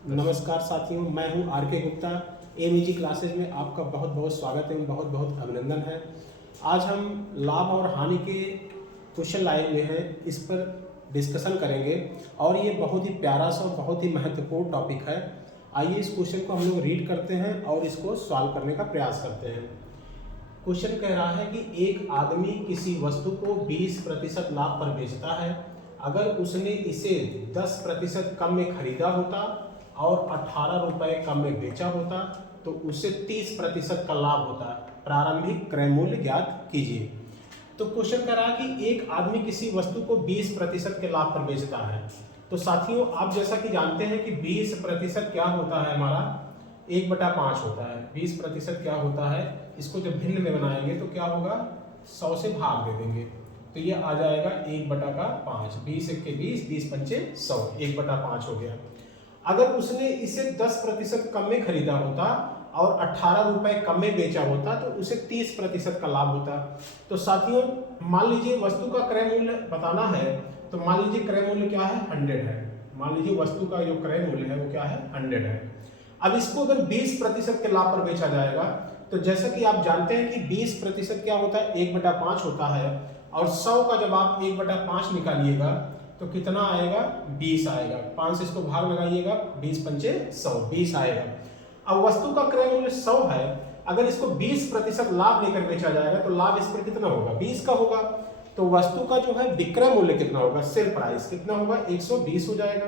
नमस्कार साथियों, मैं हूं आर के गुप्ता। एमईजी क्लासेज में आपका बहुत बहुत स्वागत एवं बहुत बहुत अभिनंदन है। आज हम लाभ और हानि के क्वेश्चन लाए हुए हैं, इस पर डिस्कशन करेंगे और ये बहुत ही प्यारा सा और बहुत ही महत्वपूर्ण टॉपिक है। आइए इस क्वेश्चन को हम लोग रीड करते हैं और इसको सॉल्व करने का प्रयास करते हैं। क्वेश्चन कह रहा है कि एक आदमी किसी वस्तु को 20% लाभ पर बेचता है। अगर उसने इसे 10% कम में खरीदा होता और 18 रुपये कम में बेचा होता तो उसे 30% का लाभ होता। प्रारंभिक क्रय मूल्य ज्ञात कीजिए। तो क्वेश्चन कह रहा है कि एक आदमी किसी वस्तु को 20% के लाभ पर बेचता है। तो साथियों, आप जैसा कि जानते हैं कि 20% क्या होता है, हमारा 1/5 होता है। 20% क्या होता है, इसको जब भिन्न में बनाएंगे तो क्या होगा, 100 से भाग दे देंगे तो ये आ जाएगा 1/5। 20 1 के 20, 20 पंचे 100, 1/5 हो गया। अगर उसने इसे 10% कम में खरीदा होता और 18 रुपये कम में बेचा होता तो उसे 30% का लाभ होता। तो साथियों, मान लीजिए वस्तु का क्रय मूल्य बताना है, तो मान लीजिए क्रय मूल्य क्या है, 100 है। मान लीजिए वस्तु का जो क्रय मूल्य है वो क्या है, 100 है। अब इसको अगर 20% के लाभ पर बेचा जाएगा तो जैसा कि आप जानते हैं कि 20% क्या होता है, 1/5 होता है। और 100 का जब आप 1/5 निकालिएगा तो कितना आएगा, 20 आएगा। 5 से इसको भाग लगाइएगा, 20 पंचे 100, 20 आएगा। अब वस्तु का क्रय मूल्य 100 है, अगर इसको 20% लाभ लेकर बेचा जाएगा तो लाभ इस पर कितना होगा, 20 का होगा। तो वस्तु का जो है विक्रय मूल्य कितना होगा, सेल प्राइस कितना होगा, 120 हो जाएगा।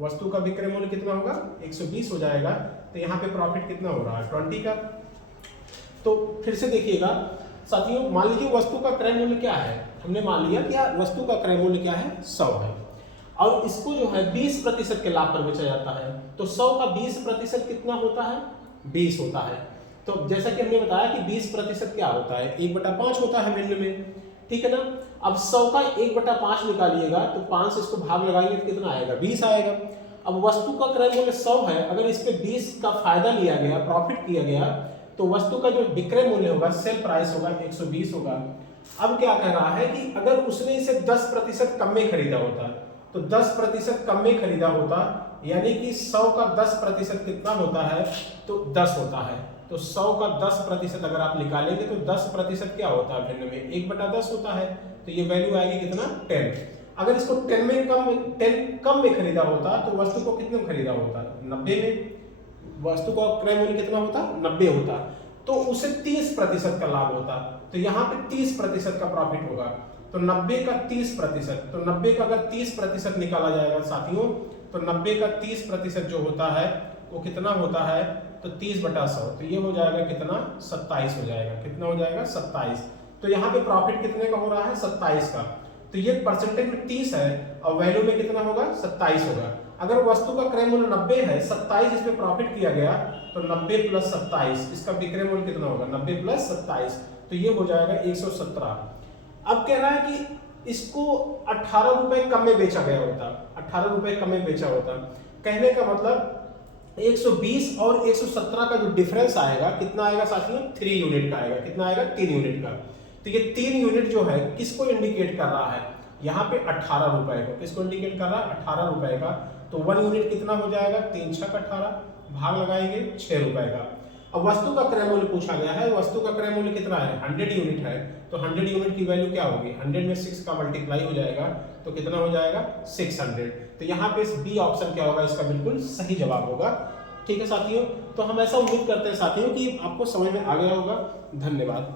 वस्तु का विक्रय मूल्य कितना होगा, 120 हो जाएगा। तो यहाँ पे प्रॉफिट कितना हो रहा है, 20 का। तो फिर से देखिएगा साथियों, मान लीजिए वस्तु का क्रय मूल्य क्या है, हमने मान लिया कि वस्तु का क्रय मूल्य क्या है, 100 है। और इसको जो है 20% के लाभ पर बेचा जाता है। तो 100 का 20% कितना होता है, 20 होता है। तो जैसा कि हमने बताया कि 20% क्या होता है, 1/5 होता है भिन्न में, ठीक है ना। अब 100 का 1/5 निकालिएगा तो 5 से इसको भाग लगाएंगे तो कितना आएगा, 20 आएगा। अब वस्तु का क्रय मूल्य 100 है, अगर इस पे 20 का फायदा लिया गया, प्रॉफिट किया गया, तो वस्तु का जो विक्रय मूल्य होगा, सेल प्राइस होगा, 120 होगा। अब क्या कह रहा है कि अगर उसने इसे 10% कम में खरीदा होता तो 10% कम में खरीदा होता, यानी कि 100 का 10% कितना होता है, तो 10 होता है। तो 100 का 10% अगर आप निकालेंगे तो 10% क्या होता है भिन्न में, 1/10 होता है। तो ये वैल्यू आएगी कितना, 10। अगर इसको 10 कम में खरीदा होता तो वस्तु को कितने में खरीदा होता, 90 में। वस्तु का क्रय मूल्य कितना होता, 90 होता। तो उसे 30% का लाभ होता। तो यहाँ पे 30% का प्रॉफिट होगा। तो 90 का 30%, तो 90 का अगर 30% निकाला जाएगा साथियों, तो 90 का 30% जो होता है वो कितना होता है, तो 30/100। तो ये हो जाएगा कितना, 27 हो जाएगा। कितना हो जाएगा, 27। तो यहाँ पे प्रॉफिट कितने का हो रहा है, 27 का। तो ये परसेंटेज में 30 है और वैल्यू में कितना होगा, 27 होगा। अगर वस्तु का क्रय मूल्य 90 है, 27 इसमें प्रॉफिट किया गया, तो 90 + 27 इसका विक्रय मूल्य कितना होगा, 90 + 27। तो ये हो जाएगा 117। अब कह रहा है कि इसको 18 रुपए कम में बेचा गया होता, 18 रुपए कम में बेचा होता। कहने का मतलब 120 और 117 का जो डिफरेंस आएगा, कितना आएगा साथियों, 3 यूनिट का आएगा। कितना आएगा, 3 यूनिट का। तो ये 3 यूनिट जो है किसको इंडिकेट कर रहा है, यहाँ पे 18 रुपए को किसको इंडिकेट कर रहा है, 18 रुपए का। तो 1 यूनिट कितना हो जाएगा, 3 × 18, भाग लगाएंगे 6 रुपए का। अब वस्तु का क्रय मूल्य पूछा गया है, वस्तु का क्रय मूल्य कितना है, 100 यूनिट है। तो 100 यूनिट की वैल्यू क्या होगी, 100 में 6 का मल्टीप्लाई हो जाएगा तो कितना हो जाएगा, 600। तो यहाँ पे बी ऑप्शन क्या होगा, इसका बिल्कुल सही जवाब होगा। ठीक है साथियों, तो हम ऐसा उम्मीद करते हैं साथियों कि आपको समझ में आ गया होगा। धन्यवाद।